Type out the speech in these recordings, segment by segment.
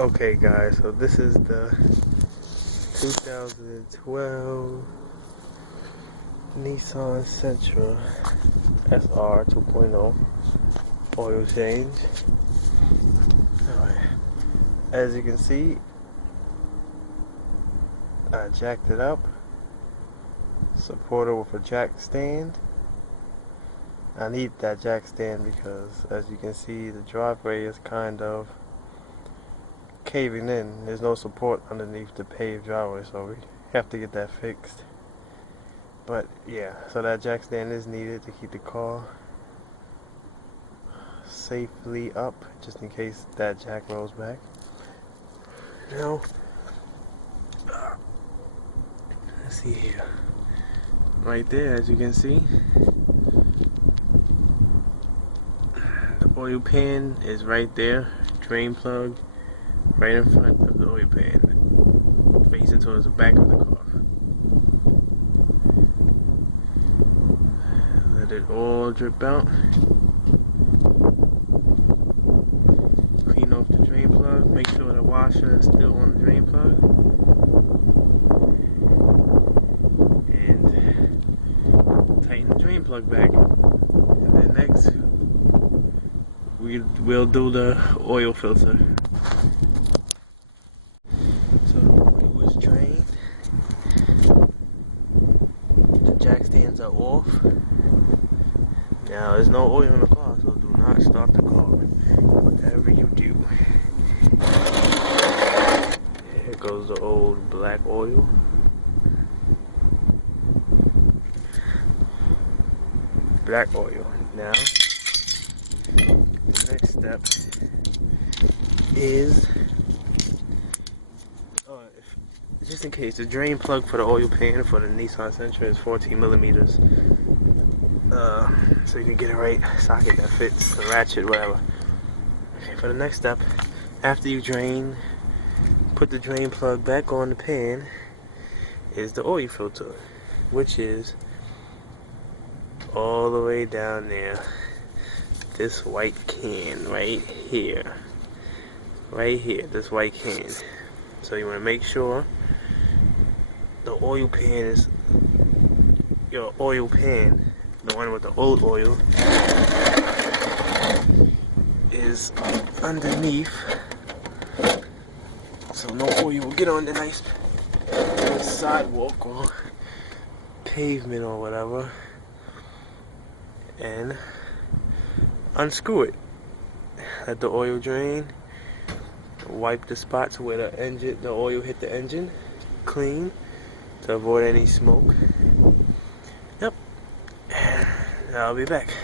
Okay guys, so this is the 2012 Nissan Sentra SR 2.0 oil change. Alright, as you can see, I jacked it up, supported with a jack stand. I need that jack stand because, as you can see, the driveway is kind of caving in. There's no support underneath the paved driveway, so we have to get that fixed. But yeah, so that jack stand is needed to keep the car safely up, just in case that jack rolls back. Now, let's see here. Right there, as you can see, the oil pan is right there. Drain plug right in front of the oil pan, facing towards the back of the car. Let it all drip out. Clean off the drain plug. Make sure the washer is still on the drain plug. And tighten the drain plug back. And then next, we'll do the oil filter. So the oil was drained. The jack stands are off. Now there's no oil in the car, so do not start the car. Whatever you do. Here goes the old black oil. Black oil. Now, the next step is, just in case, the drain plug for the oil pan for the Nissan Sentra is 14 millimeters. So you can get a right socket that fits, a ratchet, whatever. Okay, for the next step, after you drain, put the drain plug back on the pan, is the oil filter, which is all the way down there. This white can right here. Right here, this white can. So you want to make sure the oil pan is, your oil pan, the one with the old oil, is underneath, so no oil will get on the nice sidewalk or pavement or whatever. And unscrew it. Let the oil drain. Wipe the spots where the oil hit the engine clean to avoid any smoke. Yep. And I'll be back.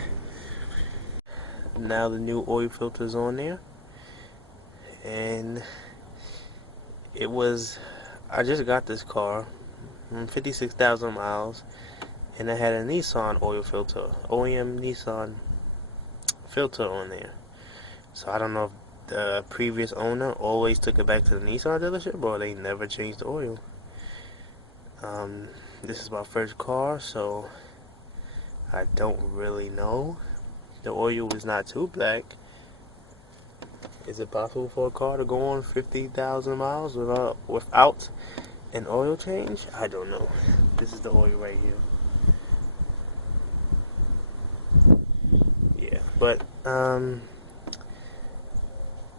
Now the new oil filter is on there, and I just got this car, 56,000 miles, and I had a Nissan oil filter, OEM Nissan filter on there. So I don't know if the previous owner always took it back to the Nissan dealership or they never changed the oil. This is my first car, so I don't really know. The oil is not too black. Is it possible for a car to go on 50,000 miles without an oil change? I don't know. This is the oil right here. Yeah, but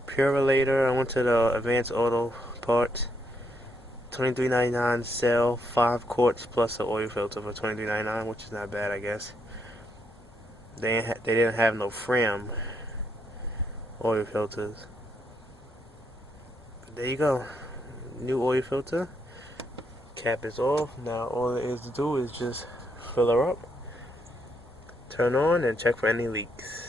Purelator, I went to the Advanced Auto Parts, $23.99 sale, 5 quarts plus the oil filter for $23.99, which is not bad, I guess. They didn't have no Fram oil filters. But there you go, new oil filter. Cap is off. Now all it is to do is just fill her up, turn on, and check for any leaks.